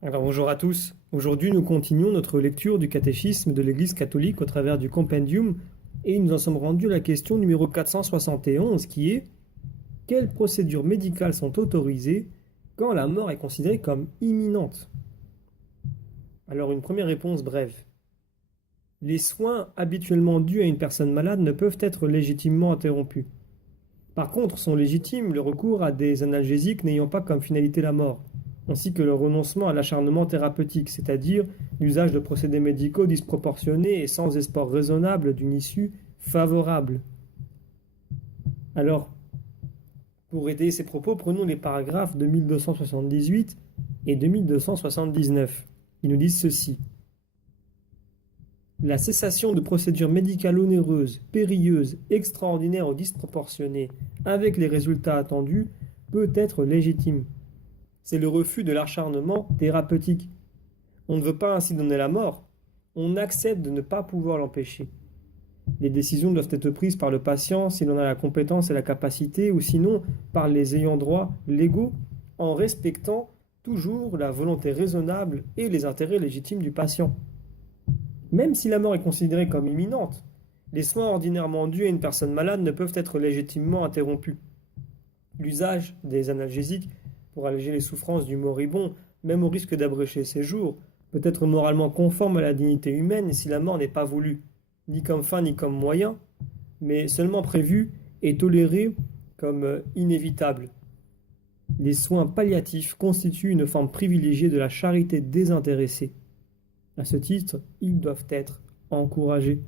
Alors bonjour à tous. Aujourd'hui, nous continuons notre lecture du catéchisme de l'Église catholique au travers du compendium et nous en sommes rendus à la question numéro 471 qui est: quelles procédures médicales sont autorisées quand la mort est considérée comme imminente? Alors une première réponse brève. Les soins habituellement dus à une personne malade ne peuvent être légitimement interrompus. Par contre, sont légitimes le recours à des analgésiques n'ayant pas comme finalité la mort, ainsi que le renoncement à l'acharnement thérapeutique, c'est-à-dire l'usage de procédés médicaux disproportionnés et sans espoir raisonnable d'une issue favorable. Alors, pour aider ces propos, prenons les paragraphes de 1278 et de 1279. Ils nous disent ceci. La cessation de procédures médicales onéreuses, périlleuses, extraordinaires ou disproportionnées, avec les résultats attendus, peut être légitime. C'est le refus de l'acharnement thérapeutique. On ne veut pas ainsi donner la mort, on accepte de ne pas pouvoir l'empêcher. Les décisions doivent être prises par le patient s'il en a la compétence et la capacité, ou sinon par les ayants droit légaux, en respectant toujours la volonté raisonnable et les intérêts légitimes du patient. Même si la mort est considérée comme imminente, les soins ordinairement dus à une personne malade ne peuvent être légitimement interrompus. L'usage des analgésiques pour alléger les souffrances du moribond, même au risque d'abrécher ses jours, peut être moralement conforme à la dignité humaine si la mort n'est pas voulue, ni comme fin ni comme moyen, mais seulement prévue et tolérée comme inévitable. Les soins palliatifs constituent une forme privilégiée de la charité désintéressée. À ce titre, ils doivent être encouragés.